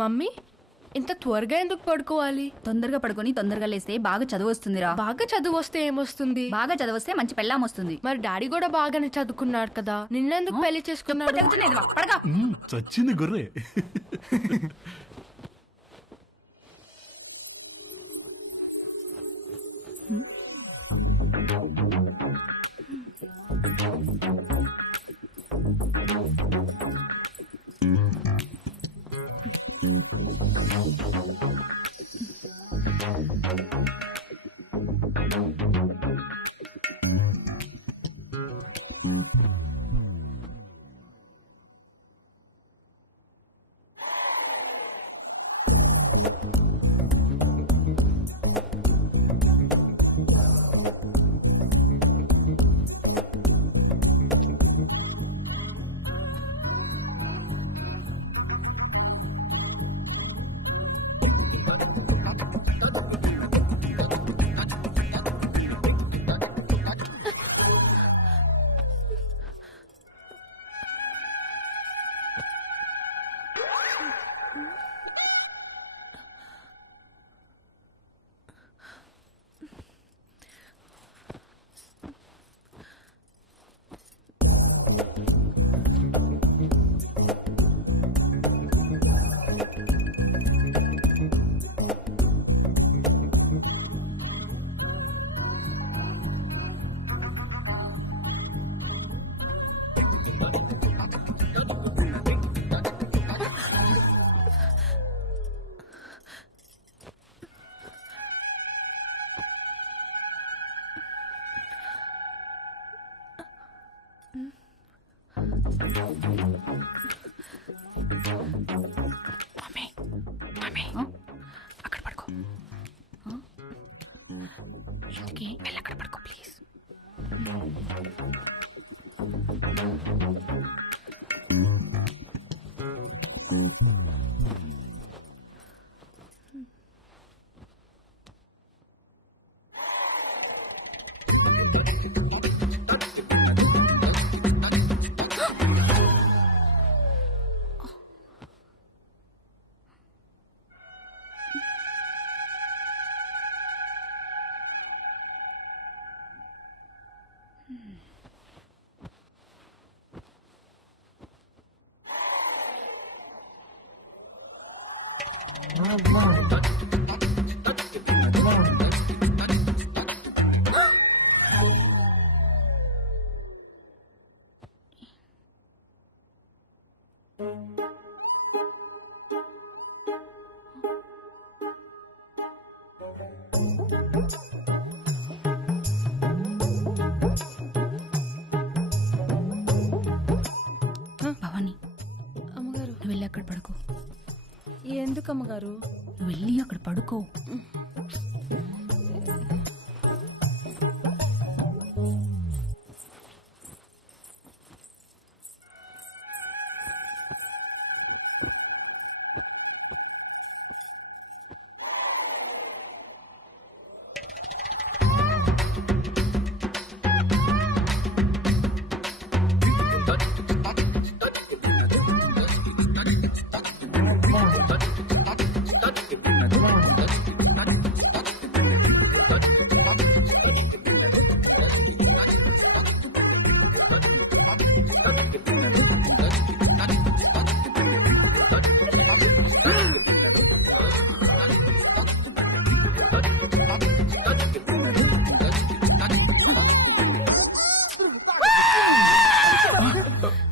Mummy ఇంత త్వరగా ఎందుకు పడుకోవాలి? తొందరగా పడుకొని తొందరగా లేస్తే బాగా చదువు వస్తుందిరా. బాగా చదువు వస్తే ఏమొస్తుంది? బాగా చదివస్తే మంచి పెళ్ళాం వస్తుంది. మరి డాడీ కూడా బాగానే చదువుకున్నాడు కదా, నిన్నెందుకు పెళ్లి చేసుకున్నాడు? చచ్చింది గుర్రే. అక్కడ పడుకో. ఇంటికి వెళ్ళి అక్కడ పడుకో ప్లీజ్. భవాని, అమ్మగారు నువ్వు వెళ్ళి అక్కడ పడుకో. ఎందుకు అమ్మగారు? నువ్వు వెళ్ళి అక్కడ పడుకో.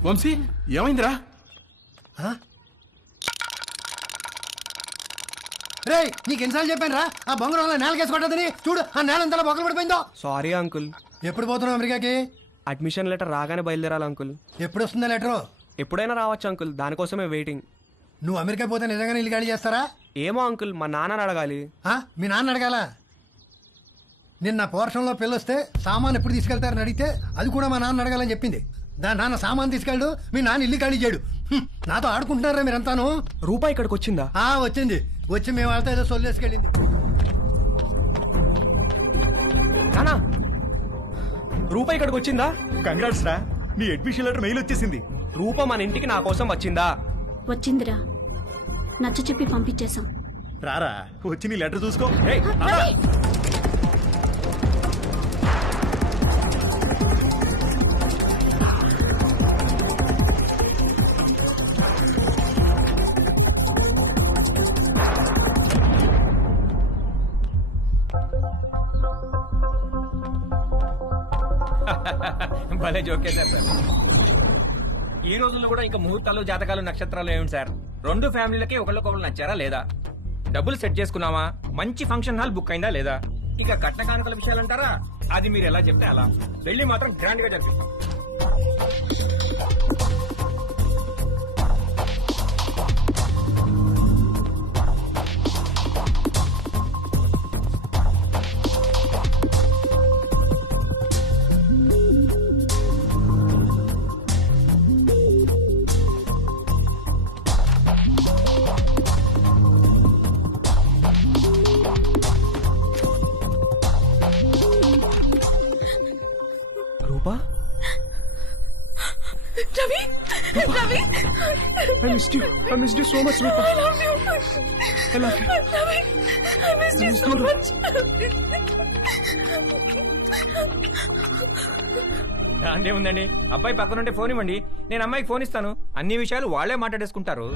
వంశీ ఏమైందిరా? రే నీకు ఎన్నిసార్లు చెప్పాను రా ఆ బొంగరం నేలకేసి కొట్టదని. చూడు ఆ నేల ఎంతలా బొక్కలు పడిపోయిందో. Sorry uncle. ఎప్పుడు పోతున్నావు అమెరికాకి? అడ్మిషన్ లెటర్ రాగానే బయలుదేరాలి అంకుల్. ఎప్పుడు వస్తుందా లెటరు? ఎప్పుడైనా రావచ్చు అంకుల్, దానికోసమే వెయిటింగ్. నువ్వు అమెరికా పోతే నిజంగానే ఇల్లు ఖాళీ చేస్తారా? ఏమో అంకుల్, మా నాన్నని అడగాలి. మీ నాన్న అడగాల? నిన్న పోర్షంలో పిల్లొస్తే సామాన్ ఎప్పుడు తీసుకెళ్తారని అడిగితే అది కూడా మా నాన్న అడగాలని చెప్పింది. దాని నాన్న సామాన్ తీసుకెళ్ళడు, మీ నాన్న ఇల్లు ఖాళీ చేయడు. నాతో ఆడుకుంటున్నారా మీరంతాను? రూపాయి ఇక్కడికి వచ్చిందా? వచ్చింది. వచ్చి మేము వాళ్ళతో ఏదో సొల్లేసుకెళ్ళింది. నానా, రూపాయి ఇక్కడికి వచ్చిందా? కంగ్రాట్స్ రా, నీ అడ్మిషన్ లెటర్ మెయిల్ వచ్చేసింది. రూప మన ఇంటికి నా కోసం వచ్చిందా? వచ్చిందిరా. నచ్చ చెప్పి పంపించేశాం. రారా వచ్చి నీ లెటర్ చూసుకో. భలే జోకేశారు సార్. ఈ రోజుల్లో కూడా ఇంకా ముహూర్తాలు జాతకాలు నక్షత్రాలు ఏమిటి సార్? రెండు ఫ్యామిలీలకి ఒకళ్ళకొకళ్ళు నచ్చారా లేదా? డబ్బులు సెట్ చేసుకున్నావా? మంచి ఫంక్షన్ హాల్ బుక్ అయిందా లేదా? ఇక కట్న కానుకల విషయాలు అంటారా? అది మీరు ఎలా చెప్తే అలా. పెళ్లి మాత్రం గ్రాండ్ గా జరిపిస్తాం. రూపా, Ravi Ravi I missed you so much, Rupa. I love you. I love you. Ravi, I missed you so much. దాందే ఉందండి. అబ్బాయి పక్కన ఉంటే ఫోన్ ఇవ్వండి, నేను అమ్మాయికి ఫోన్ ఇస్తాను. అన్ని విషయాలు వాళ్లే మాట్లాడేసుకుంటారు.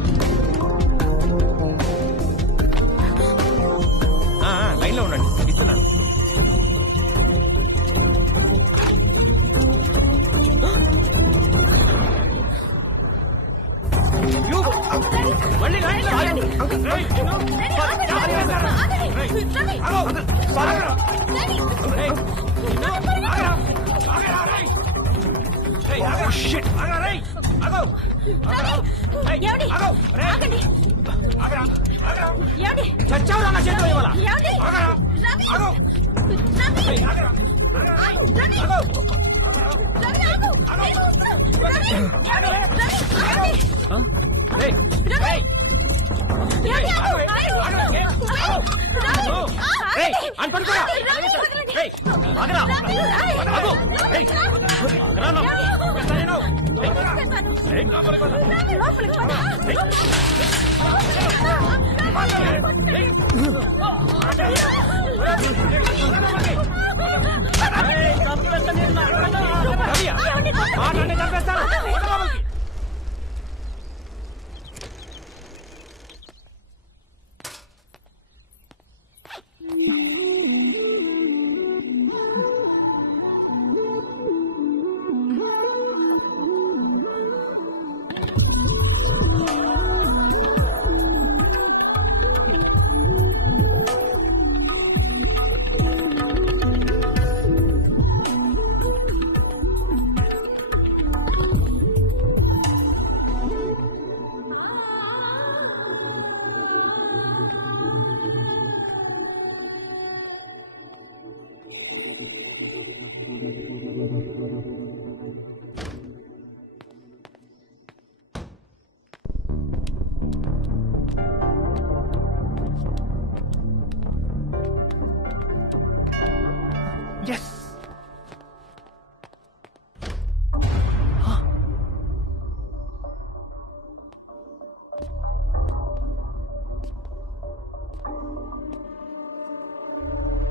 లైన్ లో ఉండండి, ఇస్తున్నాను. మళ్ళీ లైన్ లో ఆగండి. చచ్చావు నా చేతిలో ఇవాళ.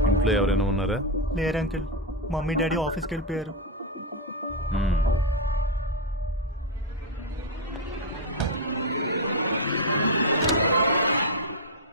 ఇంట్లో ఎవరైనా ఉన్నారా? లేరు అంకిల్, మమ్మీ డాడీ ఆఫీస్కి వెళ్ళిపోయారు.